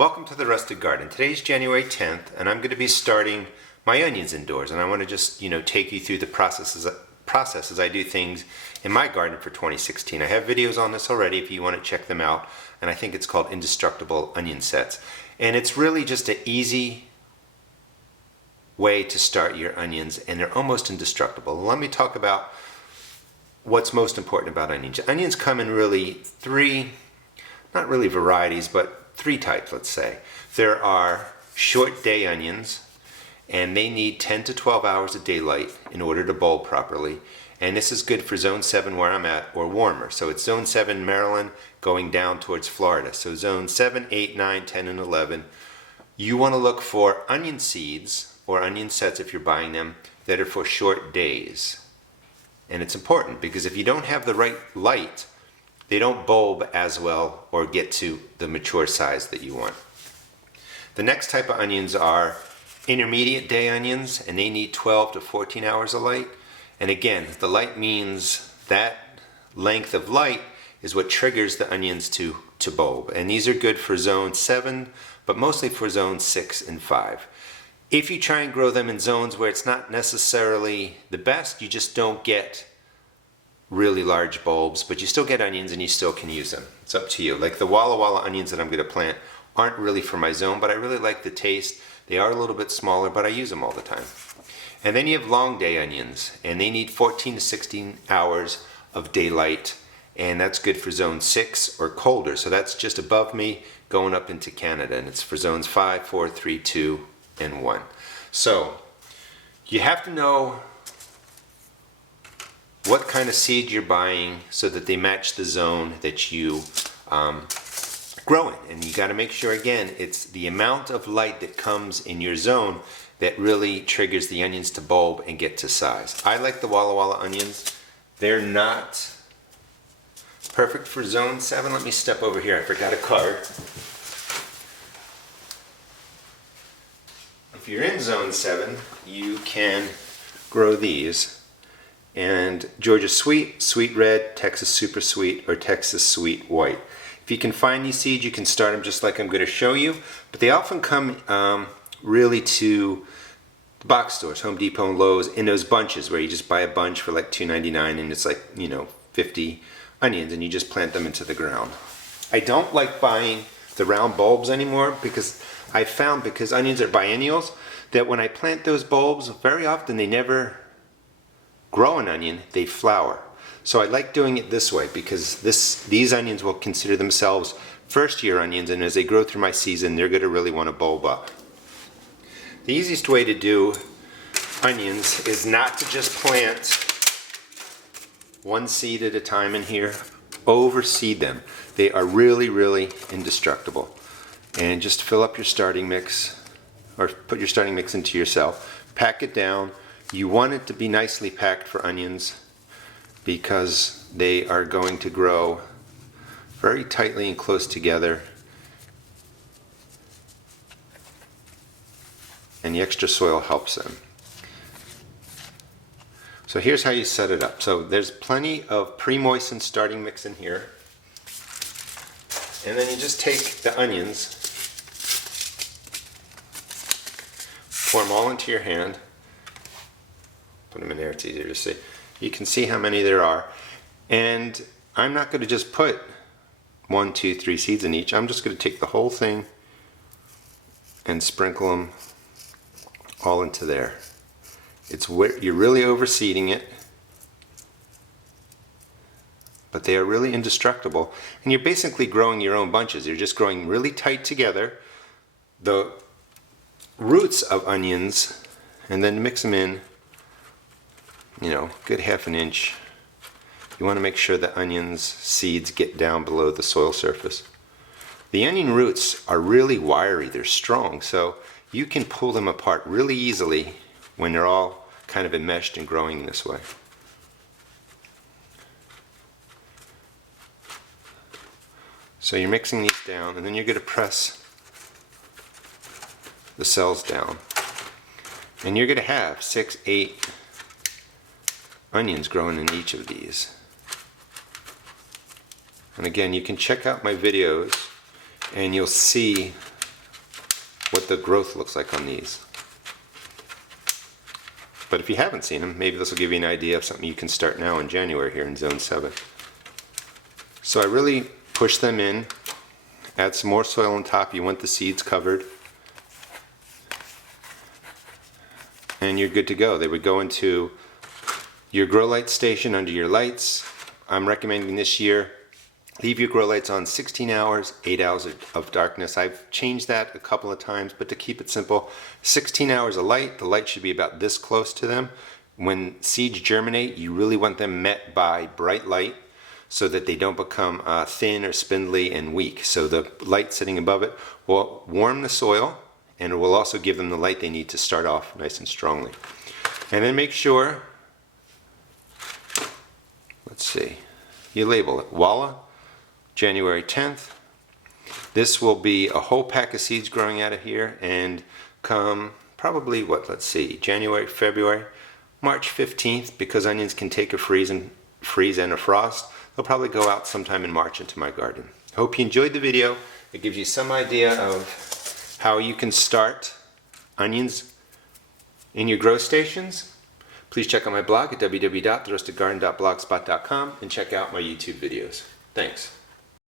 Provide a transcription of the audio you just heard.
Welcome to the Rustic Garden. Today's January 10th and I'm going to be starting my onions indoors, and I want to just take you through the process as I do things in my garden for 2016. I have videos on this already if you want to check them out, and I think it's called Indestructible Onion Sets. And it's really just an easy way to start your onions, and they're almost indestructible. Let me talk about what's most important about onions. Onions come in really three, not really varieties, but three types, let's say. There are short day onions, and they need 10 to 12 hours of daylight in order to bulb properly. And this is good for zone 7 where I'm at, or warmer. So it's zone 7 Maryland going down towards Florida. So zone 7, 8, 9, 10, and 11. You want to look for onion seeds or onion sets if you're buying them that are for short days. And it's important because if you don't have the right light, they don't bulb as well or get to the mature size that you want. The next type of onions are intermediate day onions, and they need 12 to 14 hours of light. And again, the light means that length of light is what triggers the onions to bulb. And these are good for zone 7, but mostly for zone 6 and 5. If you try and grow them in zones where it's not necessarily the best, you just don't get really large bulbs, but you still get onions and you still can use them. It's up to you. Like the Walla Walla onions that I'm going to plant aren't really for my zone, but I really like the taste. They are a little bit smaller, but I use them all the time. And then you have long day onions, and they need 14 to 16 hours of daylight, and that's good for zone 6 or colder. So that's just above me going up into Canada, and it's for zones 5, 4, 3, 2, and 1. So you have to know what kind of seed you're buying so that they match the zone that you grow in. And you got to make sure, again, it's the amount of light that comes in your zone that really triggers the onions to bulb and get to size. I like the Walla Walla onions. They're not perfect for zone 7. Let me step over here. I forgot a card. If you're in zone 7, you can grow these. And Georgia Sweet, Sweet Red, Texas Super Sweet, or Texas Sweet White. If you can find these seeds, you can start them just like I'm going to show you. But they often come really to the box stores, Home Depot and Lowe's, in those bunches where you just buy a bunch for like $2.99 and it's like 50 onions, and you just plant them into the ground. I don't like buying the round bulbs anymore because I found, because onions are biennials, that when I plant those bulbs, very often they never grow an onion, they flower. So I like doing it this way because these onions will consider themselves first year onions, and as they grow through my season, they're going to really want to bulb up. The easiest way to do onions is not to just plant one seed at a time in here. Overseed them. They are really, really indestructible. And just fill up your starting mix, or put your starting mix into your cell. Pack it down. You want it to be nicely packed for onions because they are going to grow very tightly and close together, and the extra soil helps them. So here's how you set it up. So there's plenty of pre-moistened starting mix in here, and then you just take the onions, pour them all into your hand. Put them in there, it's easier to see. You can see how many there are. And I'm not going to just put 1, 2, 3 seeds in each. I'm just going to take the whole thing and sprinkle them all into there. You're really overseeding it, but they are really indestructible. And you're basically growing your own bunches. You're just growing really tight together the roots of onions, and then mix them in, good half an inch. You want to make sure the onions seeds get down below the soil surface. The onion roots are really wiry, they're strong, so you can pull them apart really easily when they're all kind of enmeshed and growing this way. So you're mixing these down, and then you're going to press the cells down. And you're going to have 6, 8 onions growing in each of these. And again, you can check out my videos and you'll see what the growth looks like on these. But if you haven't seen them, maybe this will give you an idea of something you can start now in January here in Zone 7. So I really push them in, add some more soil on top. You want the seeds covered, and you're good to go. They would go into your grow light station under your lights. I'm recommending this year, leave your grow lights on 16 hours, 8 hours of darkness. I've changed that a couple of times, but to keep it simple, 16 hours of light. The light should be about this close to them. When seeds germinate, you really want them met by bright light so that they don't become thin or spindly and weak. So the light sitting above it will warm the soil, and it will also give them the light they need to start off nice and strongly. And then make sure, let's see, you label it. Voila, January 10th. This will be a whole pack of seeds growing out of here, and come probably, let's see, January, February, March 15th, because onions can take a freeze and a frost, they'll probably go out sometime in March into my garden. I hope you enjoyed the video. It gives you some idea of how you can start onions in your grow stations. Please check out my blog at www.theroastedgarden.blogspot.com and check out my YouTube videos. Thanks.